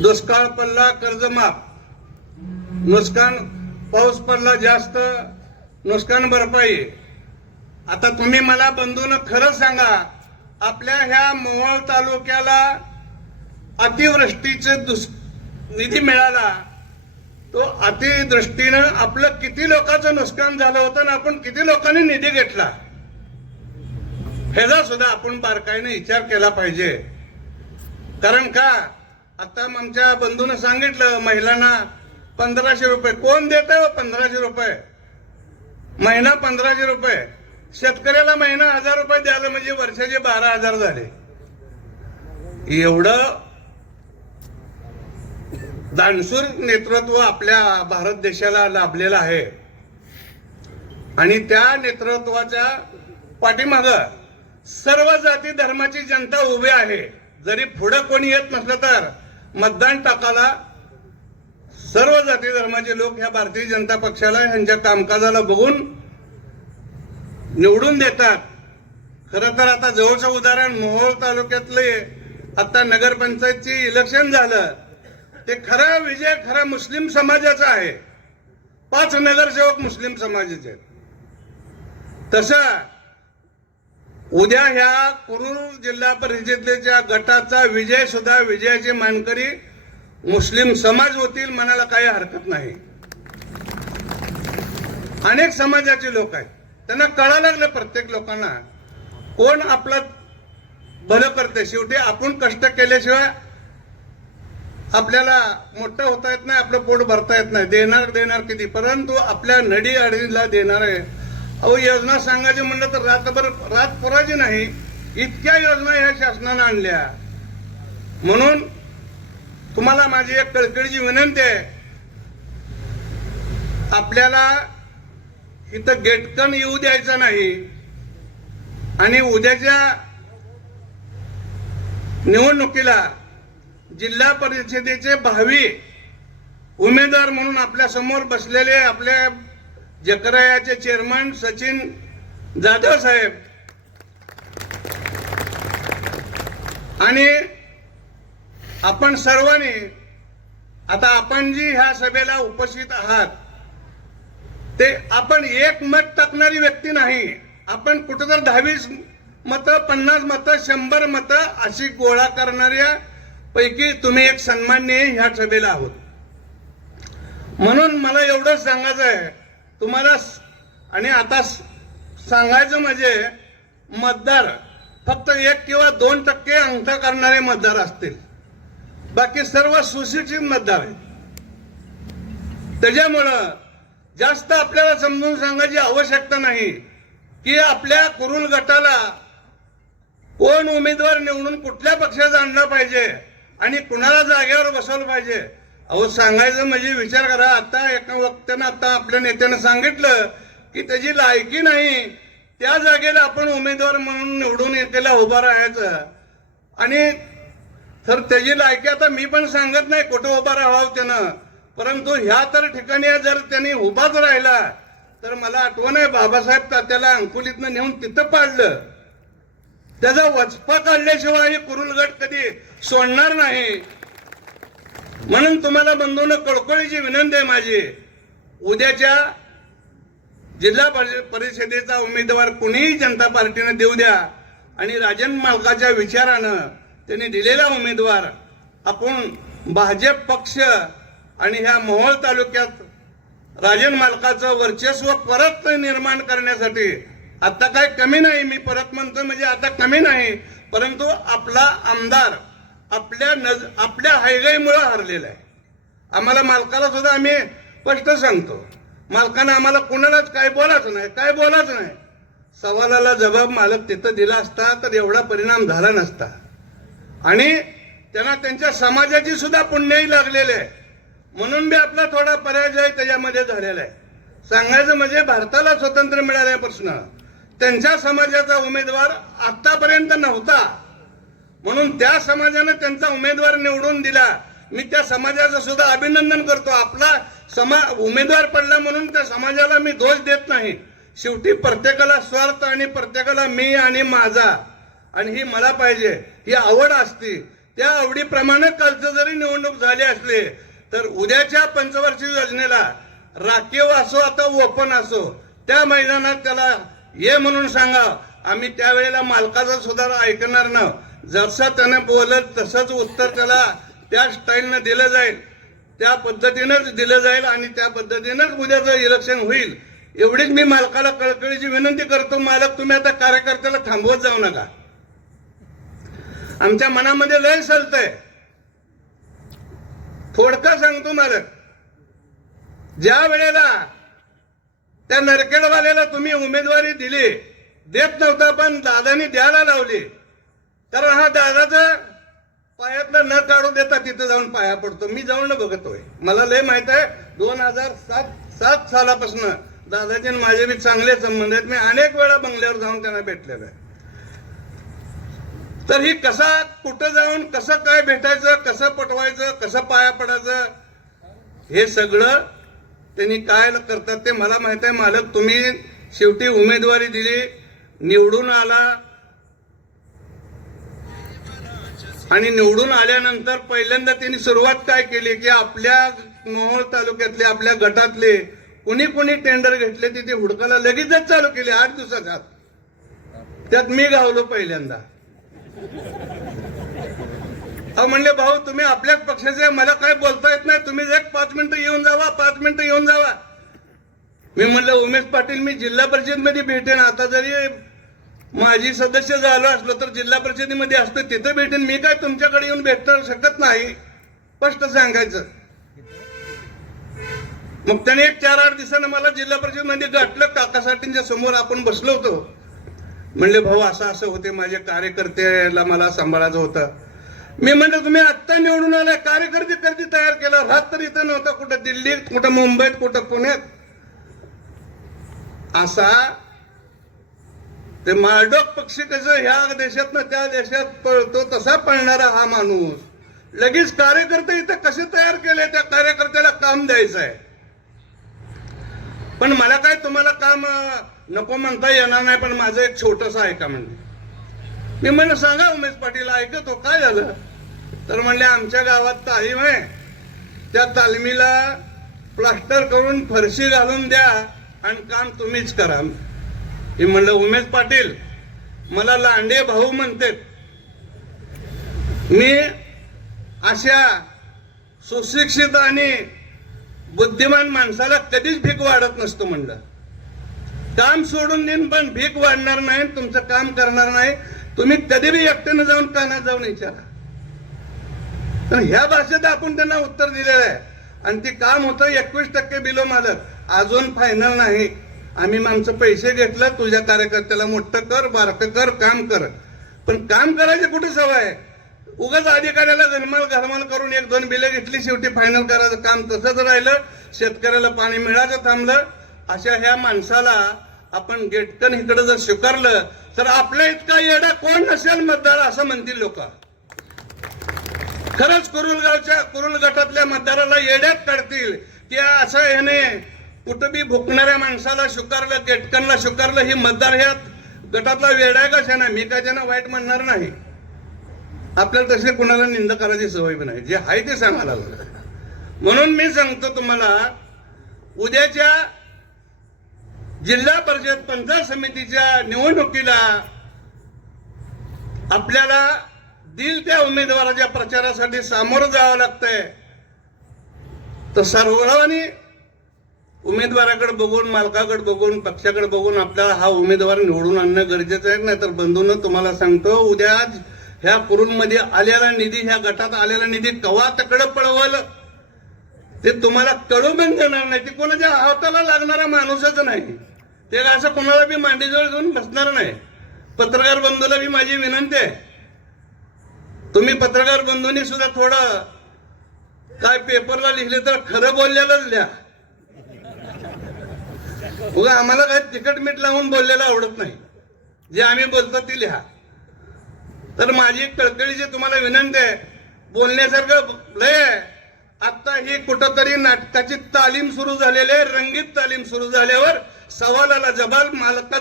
दुष्काळ पडला कर्जमाफ नुकसान पाऊस पडला जास्त नुकसान भरपाई. आता तुम्ही मला बंधून खरं सांगा आपल्या ह्या मोहोळ तालुक्याला अतिवृष्टीचे दुस निधी मिळाला. तो अतिदृष्टीनं आपलं किती लोकांचं नुकसान झालं होतं आणि आपण किती लोकांनी निधी घेतला? ह्याचा सुद्धा आपण बारकाईने विचार केला पाहिजे. कारण का? आता आमच्या बंधून सांगितलं महिलांना पंधराशे रुपये. कोण देत आहे हो पंधराशे रुपये? महिना पंधराशे रुपये. शेतकऱ्याला महिना हजार रुपये द्यायला म्हणजे वर्षाचे बारा हजार झाले. एवढं दानशूर नेतृत्व आपल्या भारत देशाला लाभलेलं आहे. आणि त्या नेतृत्वाच्या पाठीमाग सर्व जाती धर्माची जनता उभी आहे. जरी पुढं कोणी येत नसलं तर मतदान टाकाला सर्व जाती धर्माचे लोक ह्या भारतीय जनता पक्षाला ह्यांच्या कामकाजाला बघून निवडून देतात. खरं तर आता जवळचं उदाहरण मोहोळ तालुक्यातले आता नगरपंचायतची इलेक्शन झालं. ते खरा विजय खरा मुस्लिम समाजाचा आहे. पाच नगरसेवक मुस्लिम समाजाचे आहेत. उद्या ह्या कुरुर जिल्हा परिषदेच्या गटाचा विजय सुद्धा विजयाची मानकरी मुस्लिम समाज होतील म्हणायला काही हरकत नाही. अनेक समाजाचे लोक आहेत. त्यांना कळा लागलं प्रत्येक लोकांना. कोण आपलं भलं करते शेवटी आपण कष्ट केल्याशिवाय आपल्याला मोठं होता येत नाही आपलं पोट भरता येत नाही. देणार देणार किती? परंतु आपल्या नडी अडीला देणार आहे अहो योजना सांगायची म्हणलं तर रातभर रात पुराची नाही. इतक्या योजना ह्या शासनानं आणल्या. म्हणून तुम्हाला माझी एक कळकळीची विनंती आहे. आपल्याला इथं गेटकन येऊ द्यायचं नाही. आणि उद्याच्या निवडणुकीला जिल्हा परिषदेचे भावी उमेदवार म्हणून आपल्यासमोर बसलेले आपल्या जकरायाचे चेअरमन सचिन जाधव साहेब. आणि आपण सर्वांनी आता आपण जी ह्या सभेला उपस्थित आहात. ते आपण एक मत टाकणारी व्यक्ती नाही. आपण कुठं तर दहावीस मत पन्नास मत शंभर मत अशी गोळा करणाऱ्या पैकी तुम्ही एक सन्माननीय ह्या सभेला आहोत. म्हणून मला एवढंच सांगायचं आहे तुम्हाला आणि आता सांगायचं म्हणजे मतदार फक्त एक किंवा दोन टक्के अंक करणारे मतदार असतील. बाकी सर्व सुशिक्षित मतदार आहेत. त्याच्यामुळं जास्त आपल्याला समजून सांगायची आवश्यकता नाही की आपल्या कुरुल गटाला कोण उमेदवार निवडून कुठल्या पक्षाचा आणला पाहिजे आणि कुणाला जागेवर बसवलं पाहिजे. अहो सांगायचं म्हणजे विचार करा. आता एका वक्त्यानं आता आपल्या नेत्यानं सांगितलं की त्याची लायकी नाही. त्या जागेला आपण उमेदवार म्हणून निवडून येतेला उभा राहायचं. आणि तर त्याची लायकी आता मी पण सांगत नाही कुठं उभा राहावं त्यानं. परंतु ह्या तर ठिकाणी जर त्यांनी उभाच राहिला तर मला आठवण आहे बाबासाहेब तात्याला अंकुलीतनं नेऊन तिथं पाडलं. त्याचा वचपा काढल्याशिवाय हे कुरुलगड कधी सोडणार नाही. म्हणून तुम्हाला बंधून कळकळीची विनंती आहे माझी. उद्याच्या जिल्हा परिषदेचा उमेदवार कुणीही जनता पार्टीने देऊ द्या आणि राजन मालकाच्या विचारानं त्यांनी दिलेला उमेदवार आपण भाजप पक्ष आणि ह्या मोहोळ तालुक्यात राजन मालकाचं वर्चस्व परत निर्माण करण्यासाठी आता काय कमी नाही मी परत म्हणतो म्हणजे आता कमी नाही परंतु आपला आमदार आपल्या नज आपल्या हायगाईमुळे हरलेला आहे. आम्हाला मालकाला सुद्धा आम्ही स्पष्ट सांगतो. मालकानं आम्हाला कोणालाच काय बोलायचं नाही काय बोलायचं नाही. सवालाला जबाब मालक तिथं दिला असता तर एवढा परिणाम झाला नसता. आणि त्यांना त्यांच्या समाजाची सुद्धा पुण्यही लागलेले आहे. म्हणून बी आपला थोडा पराजय त्याच्यामध्ये झालेला आहे. सांगायचं म्हणजे भारताला स्वातंत्र्य मिळाल्यापासून त्यांच्या समाजाचा उमेदवार आतापर्यंत नव्हता. म्हणून त्या समाजानं त्यांचा उमेदवार निवडून दिला. मी त्या समाजाचं सुद्धा अभिनंदन करतो. आपला समा उमेदवार पडला म्हणून त्या समाजाला मी दोष देत नाही. शेवटी प्रत्येकाला स्वार्थ आणि प्रत्येकाला मी आणि माझा. आणि ही मला पाहिजे. ही आवड असती. त्या आवडीप्रमाणे कालचं जरी निवडणूक झाली असली तर उद्याच्या पंचवार्षिक योजनेला राखीव असो आता ओपन असो त्या मैदानात त्याला ये म्हणून सांगा. आम्ही त्यावेळेला मालकाचा सुद्धा ऐकणार ना. जसं त्यानं बोलत तसंच उत्तर त्याला त्या स्टाईलनं दिलं जाईल. त्या पद्धतीनंच दिलं जाईल आणि त्या पद्धतीनंच उद्याचं इलेक्शन होईल. एवढीच मी मालकाला कळकळीची विनंती करतो मालक तुम्ही आता कार्यकर्त्याला थांबवत जाऊ नका. आमच्या मनामध्ये लय सलतय थोडका सांगतो मालक. ज्या वेळेला त्या नरकेडवाल्याला तुम्ही उमेदवारी दिली देत नव्हता पण दादानी द्यायला लावली. तर हा दादाचं पायातलं न काढून देता तिथं जाऊन पाया पडतो. मी जाऊन बघतोय. मला लय माहीत आहे दोन हजार सात सात सालापासून दादाचे आणि माझे बी चांगले संबंध आहेत. मी अनेक वेळा बंगल्यावर जाऊन त्यांना भेटलेलं आहे. तर ही कसा कुठं जाऊन कसं काय भेटायचं कसं पटवायचं कसं पाया पडायचं हे सगळं त्यांनी काय करतात ते मला माहीत आहे. मालक तुम्ही शेवटी उमेदवारी दिली निवडून आला आणि निवडून आल्यानंतर पहिल्यांदा त्यांनी सुरुवात काय केली की आपल्या मोहोळ तालुक्यातले आपल्या गटातले कुणी कुणी टेंडर घेतले तिथे हुडकाला हुडकायला लगेचच चालू केले आठ दिवसात. त्यात मी गावलो पहिल्यांदा. अहो म्हणले भाऊ तुम्ही आपल्याच पक्षाचे मला काय बोलता येत नाही तुम्ही एक पाच मिनिटं येऊन जावा पाच मिनिटं येऊन जावा. मी म्हणलं उमेश पाटील मी जिल्हा परिषदमध्ये भेटेन आता जरी माझी सदस्य झालो असलो तर जिल्हा परिषदेमध्ये असतं तिथं भेटेन. मी काय तुमच्याकडे येऊन भेटता शकत नाही? स्पष्ट सांगायचं. मग त्याने एक चार आठ दिवसानं मला जिल्हा परिषदमध्ये गाठलं. काकासाठींच्या समोर आपण बसलो होतो. म्हणले भाऊ असं असं होते. माझे कार्यकर्त्याला मला सांभाळायचं होतं. मी म्हणलं तुम्ही आत्ता निवडून आलाय. कार्यकर्ते कधी तयार केला? रात तर इथं नव्हता. कुठं दिल्लीत कुठं मुंबईत कुठं पुण्यात? असा ते माळडोक पक्षी कसं ह्या देशातनं त्या देशात पळतो तसा पळणारा हा माणूस. लगेच कार्यकर्ते इथं कसे तयार केले त्या कार्यकर्त्याला काम द्यायचं आहे. पण मला काय तुम्हाला काम नको म्हणता येणार नाही पण माझं एक छोटस ऐका म्हणजे. मी म्हणलं सांगा उमेश पाटील ऐकतो काय झालं? तर म्हणले आमच्या गावात तालीम आहे. त्या तालमीला प्लास्टर करून फरशी घालून द्या आणि काम तुम्हीच करा. मी म्हणलं उमेश पाटील मला लांडे भाऊ म्हणतात. मी अशा सुशिक्षित आणि बुद्धिमान माणसाला कधीच भीक वाढत नसतो म्हणलं. काम सोडून देईन पण भीक वाढणार नाही तुमचं काम करणार नाही. तुम्ही कधी बी एकट्यानं जाऊन कानात जाऊन विचारा. तर ह्या भाषेत आपण त्यांना उत्तर दिलेलं आहे. आणि ते काम होतं एकवीस टक्के बिलो मालक. अजून फायनल नाही. आम्ही आमचं पैसे घेतलं तुझ्या कार्यकर्त्याला मोठं कर बारकं कर काम कर. पण काम करायची कुठे सवय आहे? उगाच अधिकाऱ्याला गणमाल घरमाल करून एक दोन बिलं घेतली शेवटी फायनल करायचं काम तसंच राहिलं. शेतकऱ्याला पाणी मिळायचं थांबलं. अशा ह्या माणसाला आपण गेटकन इकडे जर स्वीकारलं तर आपल्या इतका येडा कोण नसेल मतदार असं म्हणतील लोक. खरंच कुरुलगावच्या कुरुल गटातल्या मतदाराला येड्यात काढतील. की असं ह्याने कुटुंबी भुकणाऱ्या माणसाला स्वीकारलं केटकनला स्वीकारलं ही मतदार ह्या गटातला वेळ आहे का नाही मी काय त्यांना वाईट म्हणणार नाही. आपल्याला तसे कुणाला निंदा करायची सवय पण नाही. जे आहे ते सांगायला म्हणून मी सांगतो तुम्हाला उद्याच्या जिल्हा परिषद पंचायत समितीच्या निवडणुकीला आपल्याला दिल त्या उमेदवाराच्या प्रचारासाठी सामोरं जावं लागतंय. तर सर्वांनी उमेदवाराकडे बघून मालकाकडे बघून पक्षाकडे बघून आपल्याला हा उमेदवार निवडून आणणं गरजेचं आहे. नाही तर बंधून तुम्हाला सांगतो उद्या ह्या कुरूंमध्ये आलेला निधी ह्या गटात आलेला निधी कवा तकडं पळवलं? ते तुम्हाला कळू पण देणार नाही. ते कोणाच्या हाताला लागणारा माणूसच नाही. ते असं कोणाला बी मांडीजवळ घेऊन बसणार नाही. पत्रकार बंधूला बी माझी विनंती आहे. तुम्ही पत्रकार बंधूंनी सुद्धा थोडं काय पेपरला लिहिले तर खरं बोललेलंच लिहा उगा आम्हाला काय तिकट मीठ लावून बोललेलं आवडत नाही. जे आम्ही बोलतो ते लिहा. तर माझी कळकळीची तुम्हाला विनंती आहे. बोलण्यासारखं लय आहे. आता ही कुठंतरी नाटकाची तालीम सुरू झालेली आहे. रंगीत तालीम सुरू झाल्यावर सवालाला जबाल मालकाचं